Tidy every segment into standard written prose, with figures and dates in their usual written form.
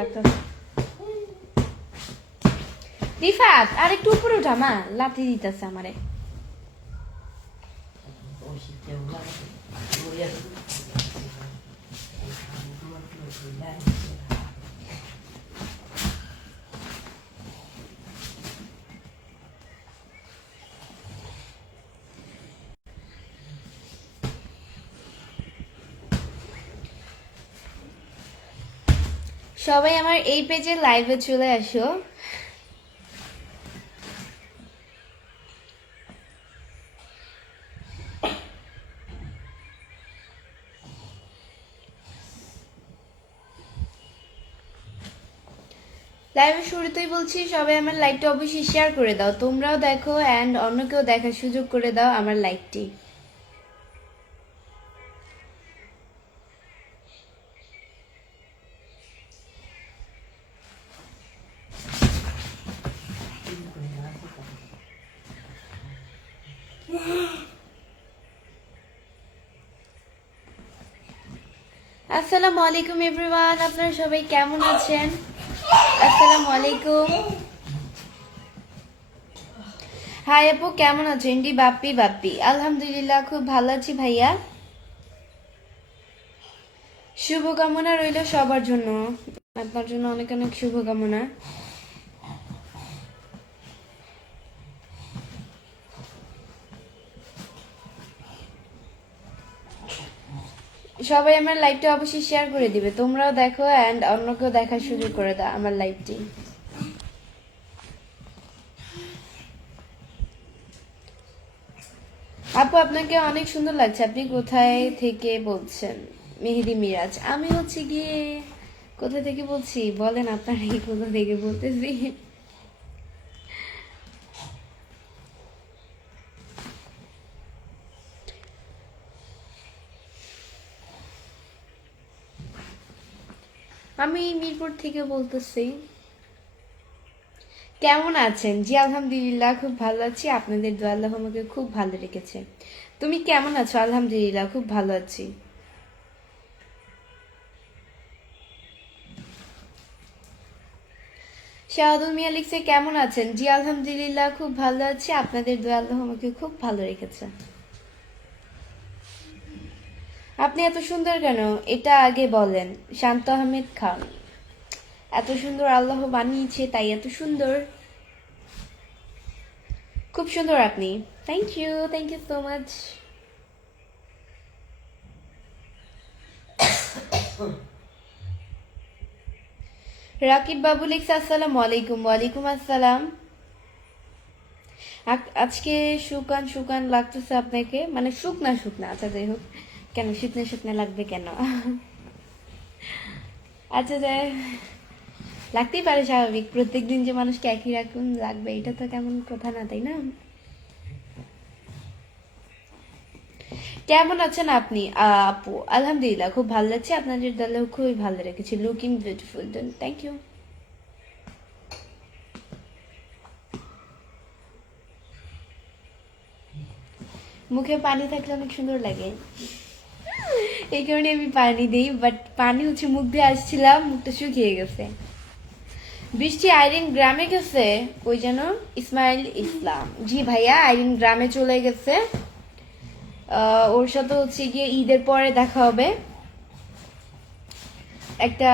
লাগতেছে। রিফাত আর একটু উপরে উঠা মা, লাথি দিতেছে আমারে। সবাই আমার এই পেজে লাইভে চলে আসো। লাইভের শুরুতেই বলছি সবাই আমার লাইভটা অবশ্যই শেয়ার করে দাও, তোমরাও দেখো অ্যান্ড অন্যকেও দেখার সুযোগ করে দাও আমার লাইভটি। আসসালামু আলাইকুম এভরিওয়ান, আপনারা সবাই কেমন আছেন? আসসালামু আলাইকুম। হাই আপু, কেমন আছেন? ডি বাপ্পি বাপ্পি, আলহামদুলিল্লাহ খুব ভালো আছি ভাইয়া। শুভকামনা রইল সবার জন্য, আপনার জন্য অনেক অনেক শুভকামনা। সবাই আমার লাইভটা অবশ্যই শেয়ার করে দিবে, তোমরাও দেখো অ্যান্ড অন্যকেও দেখার সুযোগ করে দাও আমার লাইভটি। আপু আপনাকে অনেক সুন্দর লাগছে, আপনি কোথায় থেকে বলছেন? মেহেদি মিরাজ। আমি হচ্ছে গিয়ে কোথা থেকে বলছি বলেন, আপনার এই কোথা থেকে বলতেছি? আমি মিরপুর থেকে বলতেছি। কেমন আছেন? জি আলহামদুলিল্লাহ খুব ভালো আছি, আপনাদের দোয়া আল্লাহ আমাকে খুব ভালো রেখেছে। তুমি কেমন আছো? আলহামদুলিল্লাহ খুব ভালো আছি। শাহাদুল মিয়া লিখছে কেমন আছেন? জি আলহামদুলিল্লাহ খুব ভালো আছি, আপনাদের দোয়া আল্লাহ আমাকে খুব ভালো রেখেছে। আপনি এত সুন্দর কেন এটা আগে বলেন। শান্ত আহমেদ খান। এত সুন্দর আল্লাহ বানিয়েছে তাই এত সুন্দর। খুব সুন্দর আপনি। Thank you so much. Rakib বাবু লিখছে আসসালামু আলাইকুম। ওয়ালাইকুম আসসালাম। আজকে শুকান শুকান লাগতেছে আপনাকে, মানে শুকনা শুকনা। আচ্ছা যাই হোক, কেন শুকনা শুকনা লাগবে কেন? আচ্ছা যাই, লাগতেই পারে, স্বাভাবিক। প্রত্যেকদিন যে মানুষকে একই রকম লাগবে এটা তো কেমন কথা না, তাই না? কেমন আছেন আপনি? আপু আলহামদুলিল্লাহ খুব ভালো লাগছে, আপনাদের দলে খুবই ভালো রেখেছি। Looking beautiful, thank you. মুখে পানি থাকলে অনেক সুন্দর লাগে, এই কারণে আমি পানি দিই। বাট পানি হচ্ছে মুখ দিয়ে আসছিলাম, মুখটা শুকিয়ে গেছে। বৃষ্টি আইরিন গ্রামে গেছে, কই যেন? ইসমাইল ইসলাম। জি ভাইয়া, আইরিন গ্রামে চলে গেছে। ওর সাথে হচ্ছে গিয়ে ঈদের পরে দেখা হবে। একটা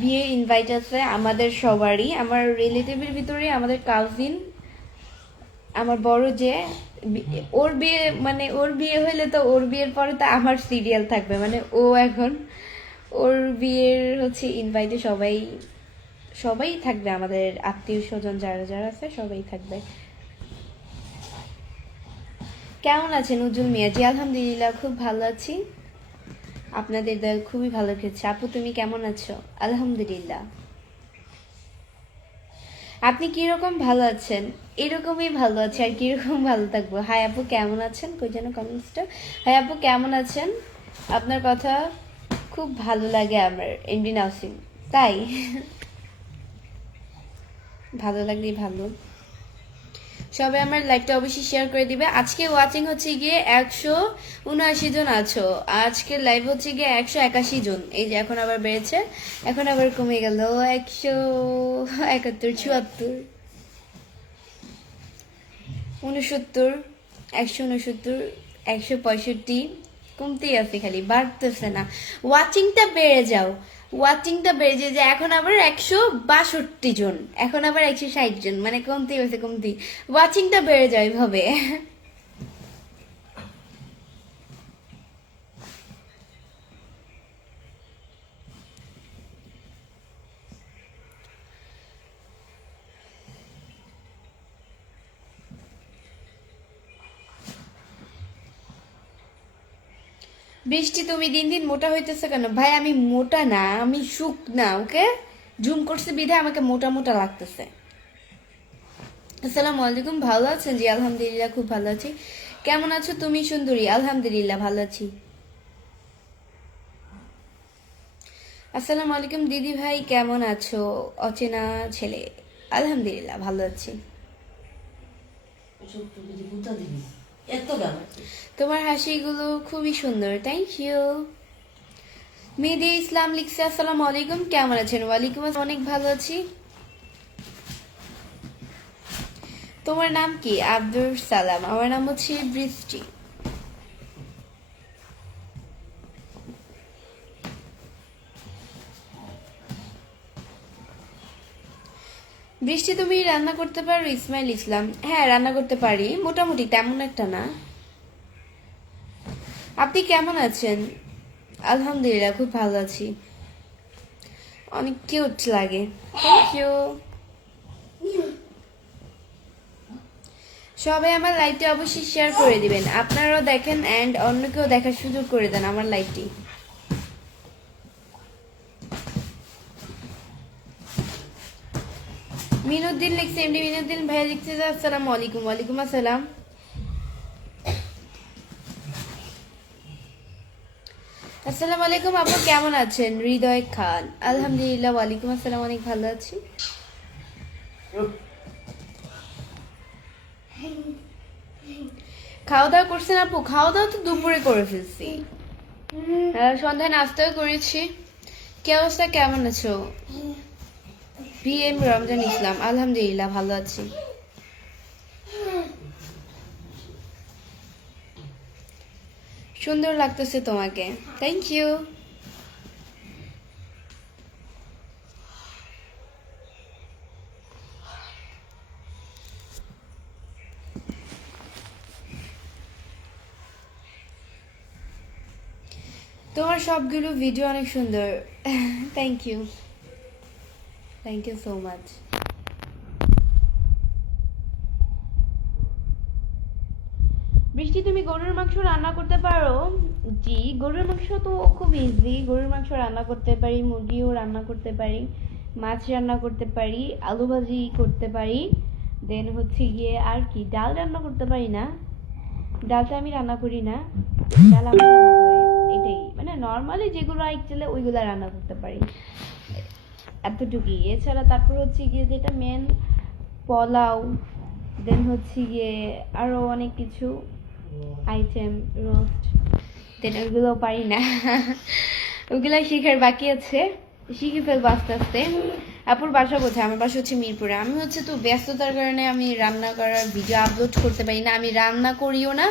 বিয়ে ইনভাইট আছে আমাদের সবারই, আমার রিলেটিভের ভিতরে আমাদের কাজিন, আমার বড় যে, ওর বিয়ে, মানে ওর বিয়ে হইলে তো ওর বিয়ের পরে তো আমার সিরিয়াল থাকবে, মানে ও এখন ওর বিয়ের হচ্ছে ইনভাইটে সবাই সবাই থাকবে, আমাদের আত্মীয় স্বজন যারা যারা আছে সবাই থাকবে। কেমন আছেন উজ্জ্বল মিয়া? জি আলহামদুলিল্লাহ খুব ভালো আছি, আপনাদের দয়া খুবই ভালো খেয়েছে। আপু তুমি কেমন আছো? আলহামদুলিল্লাহ। আপনি কিরকম ভালো আছেন? এরকমই ভালো আছে, আর কিরকম ভালো থাকবো। হাই আপু কেমন আছেন? কই যেন কমেন্টসটা। হাই আপু কেমন আছেন? আপনার কথা খুব ভালো লাগে আমার, এমডি নাসিম। তাই? ভালো লাগলেই ভালো। সবাই আমার লাইভটা অবশ্যই শেয়ার করে দিবে। আজকে ওয়াচিং হচ্ছে গিয়ে 179 জন আছো, আজকে লাইভ হচ্ছে গিয়ে 181 জন। এই যে এখন আবার বেড়েছে, এখন আবার কমে গেল 171, 74, 69, 169, 165, কমতেই আছে, খালি বাড়তেছে না। ওয়াচিংটা বেড়ে যাও, ওয়াচিংটা বেড়ে যায়, যে এখন আবার 162 জন, এখন আবার 160 জন, মানে কমতেই হয়েছে, কমতেই। ওয়াচিংটা বেড়ে যায় এভাবে। বৃষ্টি, তুমি দিন দিন মোটা হইতেছে কেন? ভাই আমি মোটা না, আমি শুকনা, ওকে? জুম করছে বিধে আমাকে মোটা মোটা লাগতেছে। আসসালামু আলাইকুম, ভালো আছেন? জি আলহামদুলিল্লাহ, খুব ভালো আছি। কেমন আছো তুমি সুন্দরী? আলহামদুলিল্লাহ ভালো আছি। আসসালামু আলাইকুম দিদি ভাই, কেমন আছো? অচেনা ছেলে, আলহামদুলিল্লাহ ভালো আছি। তোমার হাসিগুলো খুবই সুন্দর, থ্যাংক ইউ। মেহেদি ইসলাম লিখছে আসসালামু আলাইকুম, কেমন আছেন? ওয়ালাইকুম আসসালাম, অনেক ভালো আছি। তোমার নাম কি? আব্দুল সালাম। আমার নাম হচ্ছে বৃষ্টি। বৃষ্টি, তুমি রান্না করতে পারো? ইসমাইল ইসলাম, হ্যাঁ রান্না করতে পারি মোটামুটি, তেমন একটা না। আপনি কেমন আছেন? আলহামদুলিল্লাহ খুব ভালো আছি। অনেক কিউট লাগে, থ্যাংক ইউ। সবাই আমার লাইভটি অবশ্যই শেয়ার করে দিবেন, আপনারাও দেখেন এন্ড অন্যকেও দেখার সুযোগ করে দেন আমার লাইভটি। মিনুদ্দিন লিখছে, এমডি মিনুদ্দিন ভাইয়া লিখছে যে আসসালামু আলাইকুম। ওয়ালাইকুম আসসালাম। আসসালামু আলাইকুম আপু, কেমন আছেন? হৃদয় খান, আলহামদুলিল্লাহ। ওয়ালাইকুম আসসালাম, অনেক ভালো আছি। খাওয়া দাওয়া করছেন আপু? খাওয়া দাওয়া তো দুপুরে করে ফেলছি, সন্ধ্যায় নাস্তাও করেছি। কি অবস্থা, কেমন আছো? PM রমজান ইসলাম, আলহামদুলিল্লাহ ভালো আছি। সুন্দর লাগতেছে তোমাকে, থ্যাংক ইউ। তোমার সবগুলো ভিডিও অনেক সুন্দর, thank you, thank you so much. Brishti, তুমি গরুর মাংস রান্না করতে পারো? জি, গরুর মাংস তো খুব ইজি, গরুর মাংস রান্না করতে পারি, মুরগিও রান্না করতে পারি, মাছ রান্না করতে পারি, আলু ভাজি করতে পারি, দেন হচ্ছে গিয়ে আর কি, ডাল রান্না করতে পারি না, ডালটা আমি রান্না করি না, ডাল আমি রান্না করে, এটাই মানে নর্মালি যেগুলো অ্যাকচুয়ালি ওইগুলো রান্না করতে পারি, এতটুকুই। এছাড়া তারপর হচ্ছে গিয়ে যেটা মেন, পোলাও, দেন হচ্ছে গিয়ে আরো অনেক কিছু আইটেম, রোস্ট, দেন ওইগুলো পারি না। ওইগুলো শেখার বাকি আছে, শিখে ফেলবো আস্তে আস্তে। আপুর বাসা কোথায়? আমার বাসা হচ্ছে মিরপুরে। আমি হচ্ছে তো ব্যস্ততার কারণে আমি রান্না করার ভিডিও আপলোড করতে পারি না, আমি রান্না করিও না।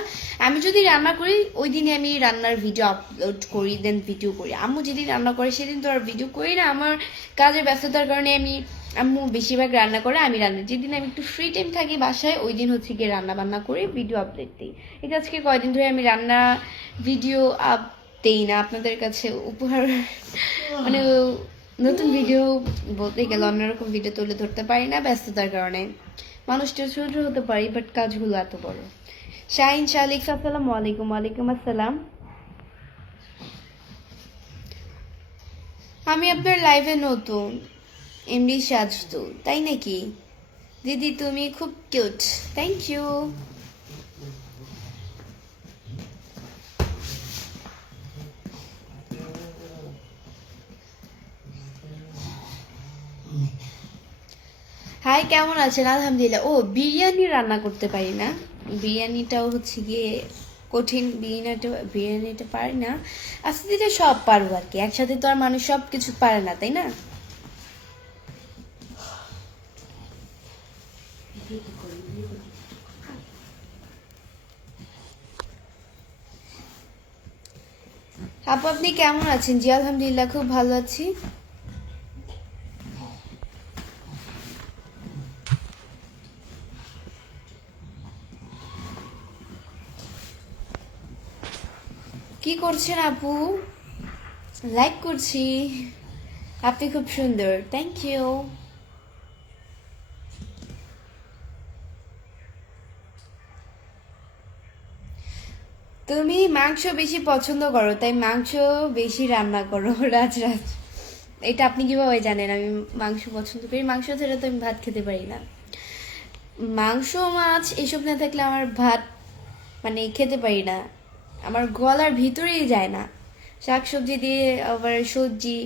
আমি যদি রান্না করি ওই দিনে আমি রান্নার ভিডিও আপলোড করি, দেন ভিডিও করি। আম্মু যেদিন রান্না করে সেদিন তো আর ভিডিও করি না, আমার কাজের ব্যস্ততার কারণে আমি, আম্মু বেশিরভাগ রান্না করে, আমি রান্না, যেদিন আমি একটু ফ্রি টাইম থাকি বাসায় ওই দিন হচ্ছে গিয়ে রান্না বান্না করে ভিডিও আপলোড দিই। এটা আজকে কয়দিন ধরে আমি রান্না ভিডিও আপ দেই না আপনাদের কাছে উপহার, মানে নতুন ভিডিও বলতে গেলে অন্যরকম ভিডিও তুলে ধরতে পারি না ব্যস্ততার কারণে। মানুষটা ছোট হতে পারি বাট কাজগুলো এত বড়। শাহিন শালিক, আসসালামু আলাইকুম। ওয়ালাইকুম আসসালাম। আমি আপনার লাইভে নতুন, এমডি সাজদু, তাই নাকি? দিদি তুমি খুব কিউট, থ্যাংক ইউ। হাই, কেমন আছেন? আলহামদুলিল্লাহ। ও, বিরিয়ানি রান্না করতে পারি না। বিরিয়ানিটাও হচ্ছে গিয়ে কঠিন। বিরিয়ানিটা পারি না। আস্তে ধীরে সব পারবো আর কি। একসাথে তো আর মানুষ সব কিছু পারে না, তাই না? আপু, আপনি কেমন আছেন? জি আলহামদুলিল্লাহ, খুব ভালো আছি। কি করছেন আপু? লাইক করছি। আপনি খুব সুন্দর, থ্যাংক ইউ। তুমি মাংস বেশি পছন্দ করো, তাই মাংস বেশি রান্না করো। রাজ, এটা আপনি কিভাবে জানেন আমি মাংস পছন্দ করি? মাংস ছাড়া তো আমি ভাত খেতে পারি না। মাংস, মাছ এসব না থাকলে আমার ভাত মানে খেতে পারি না। আমার গলার ভিতরেই যায় না। শাকসবজি দিয়ে আবার সবজি,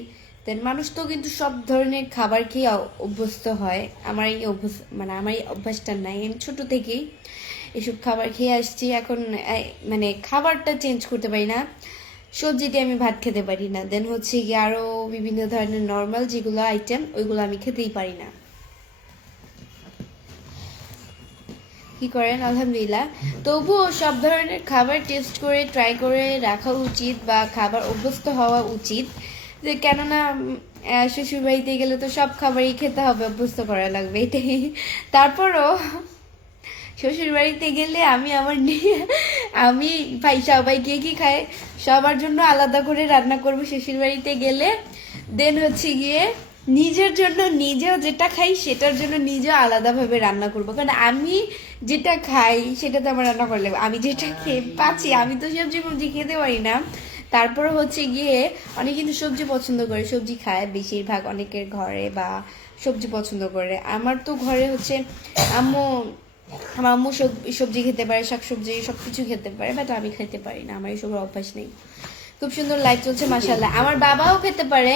দেন মানুষ তো কিন্তু সব ধরনের খাবার খেয়ে অভ্যস্ত হয়। আমার এই অভ্যাস মানে আমার এই অভ্যাসটা নাই। আমি ছোট থেকেই এসব খাবার খেয়ে আসছি। এখন মানে খাবারটা চেঞ্জ করতে পারি না। সবজি দিয়ে আমি ভাত খেতে পারি না। দেন হচ্ছে গিয়ে আরও বিভিন্ন ধরনের নর্মাল যেগুলো আইটেম, ওইগুলো আমি খেতেই পারি না। কি করেন? আলহামদুলিল্লাহ। তবুও সব ধরনের খাবার টেস্ট করে ট্রাই করে রাখা উচিত, বা খাবার অভ্যস্ত হওয়া উচিত। যে কেননা শ্বশুর বাড়িতে গেলে তো সব খাবারই খেতে হবে, অভ্যস্ত করা লাগবে, এটাই। তারপরও শ্বশুর বাড়িতে গেলে আমি আমার নিয়ে আমি ভাই সবাই কে কি খায় সবার জন্য আলাদা করে রান্না করবো শ্বশুর বাড়িতে গেলে। দেন হচ্ছে গিয়ে নিজের জন্য নিজেও যেটা খাই সেটার জন্য নিজেও আলাদাভাবে রান্না করবো, কারণ আমি যেটা খাই সেটা তো আমার রান্না করলে আমি যেটা খেয়ে পাচ্ছি, আমি তো সবজি ফবজি খেতে পারি না। তারপরে হচ্ছে গিয়ে অনেক কিন্তু সবজি পছন্দ করে, সবজি খায় বেশিরভাগ অনেকের ঘরে, বা সবজি পছন্দ করে। আমার তো ঘরে হচ্ছে আম্মু আমার আম্মু সবজি খেতে পারে, শাকসবজি সবকিছু খেতে পারে, বাট আমি খেতে পারি না, আমার এইসবের অভ্যাস নেই। খুব সুন্দর লাইফ চলছে মাশাআল্লাহ। আমার বাবাও খেতে পারে,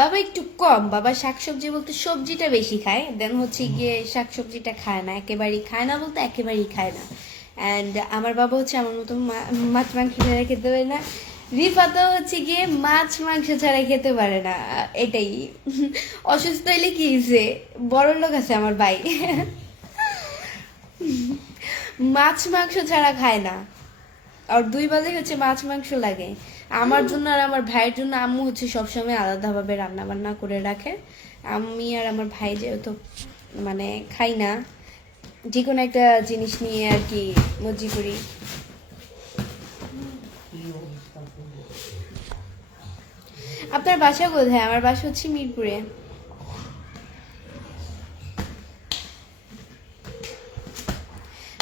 বাবা একটু কম। বাবা শাকসবজি বলতে সবজিটা বেশি খায়, দেন হচ্ছে গিয়ে শাকসবজিটা খায় না, একেবারেই খায় না, বলতে একেবারেই খায় না। অ্যান্ড আমার বাবা হচ্ছে আমার মতো মাছ মাংস ছাড়া খেতে পারে না। রিফাতও হচ্ছে গিয়ে মাছ মাংস ছাড়া খেতে পারে না। এটাই। অসুস্থ হইলে কি হয়েছে, বড় লোক আছে আমার ভাই। মাছ মাংস ছাড়া খায় না। আর 2 বেলায় হচ্ছে মাছ মাংস লাগে। আমার জন্য আর আমার ভাইয়ের জন্য আম্মু হচ্ছে সবসময় আলাদাভাবে রান্না বান্না করে রাখে। আমি আর আমার ভাই যেহেতু মানে খাই না, যে কোনো একটা জিনিস নিয়ে আর কি মজি করি। আপনার বাসা কোথায়? আমার বাসা হচ্ছে মিরপুরে।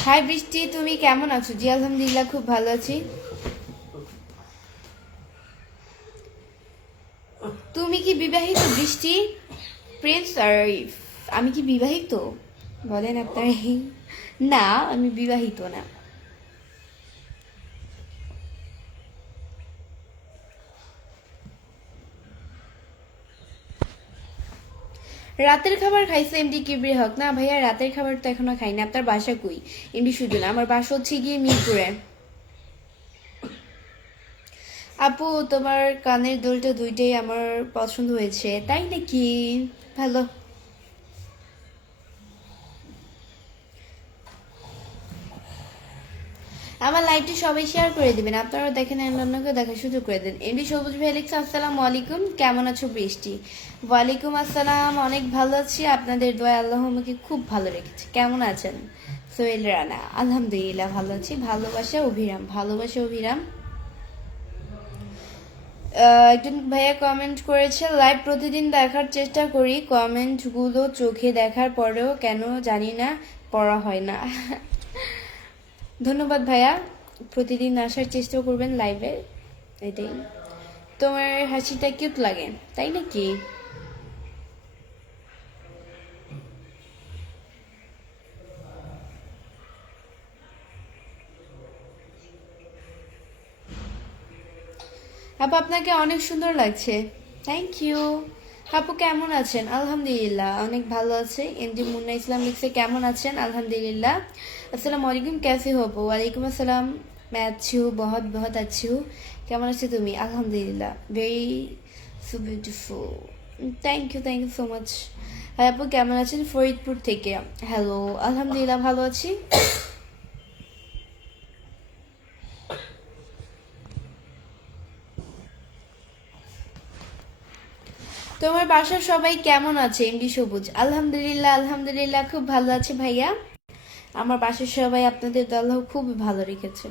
হাই বৃষ্টি, তুমি কেমন আছো? জি আলহামদুলিল্লাহ, খুব ভালো আছি। তুমি কি বিবাহিত বৃষ্টি? প্রিন্স আরিফ, আমি কি বিবাহিত? বলেন আপনার। না, আমি বিবাহিত না। রাতের খাবার খাইছে এমডি কিবরি হক? না ভাইয়া, রাতের খাবার তো এখনো খাইনি। আপনার বাসা কই? এমডি শুধু না, আমার বাসা হচ্ছে গিয়ে মিরপুরে। আপু, তোমার কানের দুলটা দুইটাই আমার পছন্দ হয়েছে, তাই নাকি? ভালো। আমার লাইভটি সবাই শেয়ার করে দিবেন, আপনারা দেখেন অন্যকে দেখার সুযোগ করে দেন। এমডি সবুজ ভাই লিখছে আসসালামু আলাইকুম, কেমন আছো বৃষ্টি? ওয়ালাইকুম আসসালাম, অনেক ভালো আছি, আপনাদের দোয়া আল্লাহ আমাকে খুব ভালো রেখেছে। কেমন আছেন সোহেল রানা? আলহামদুলিল্লাহ ভালো আছি। ভালোবাসা অভিরাম, ভালোবাসা অভিরাম। একজন ভাইয়া কমেন্ট করেছে, লাইভ প্রতিদিন দেখার চেষ্টা করি, কমেন্টগুলো চোখে দেখার পরেও কেন জানি না পড়া হয় না। ধন্যবাদ ভাইয়া, প্রতিদিন আসার চেষ্টা করবেন লাইভে, এটাই। তোমার হাসিটা কিউট লাগে, তাই নাকি? আপু, আপনাকে অনেক সুন্দর লাগছে, থ্যাংক ইউ। আপু কেমন আছেন? আলহামদুলিল্লাহ অনেক ভালো আছে। এমডি মুন্না ইসলাম লিখছে কেমন আছেন? আলহামদুলিল্লাহ। আসসালামু আলাইকুম, कैसे हो আপু? ওয়ালাইকুম আসসালাম। मैं अच्छी हूँ, बहुत बहुत अच्छी हूँ। কেমন আছো তুমি? আলহামদুলিল্লাহ, very so beautiful. Thank you so much. হ্যাঁ আপু কেমন আছেন? ফরিদপুর থেকে। হ্যালো, আলহামদুলিল্লাহ ভালো আছি। তোমার বাসার সবাই কেমন আছে? এমডি সবুজ। আলহামদুলিল্লাহ আলহামদুলিল্লাহ খুব ভালো আছে ভাইয়া। আমার বাসার সবাই আপনাদের আল্লাহ খুবই ভালো রেখেছে।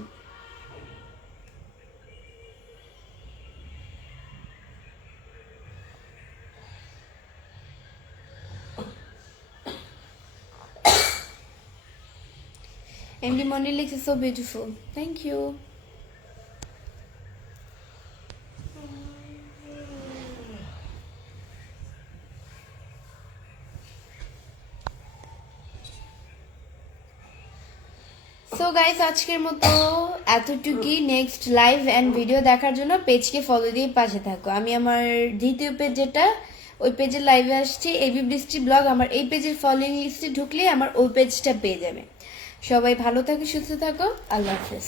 এমডি মনি লিখছে so beautiful, thank you. So guys আজকের মতো এতটুকুই। নেক্সট লাইভ অ্যান্ড ভিডিও দেখার জন্য পেজকে ফলো দিয়ে পাশে থাকো। আমি আমার দ্বিতীয় পেজ যেটা, ওই পেজের লাইভে আসছি, এবি বৃষ্টি ব্লগ। আমার এই পেজের ফলোইং লিস্টে ঢুকলে আমার ওই পেজটা পেয়ে যাবে। সবাই ভালো থাকো, সুস্থ থাকো, আল্লাহ হাফেজ।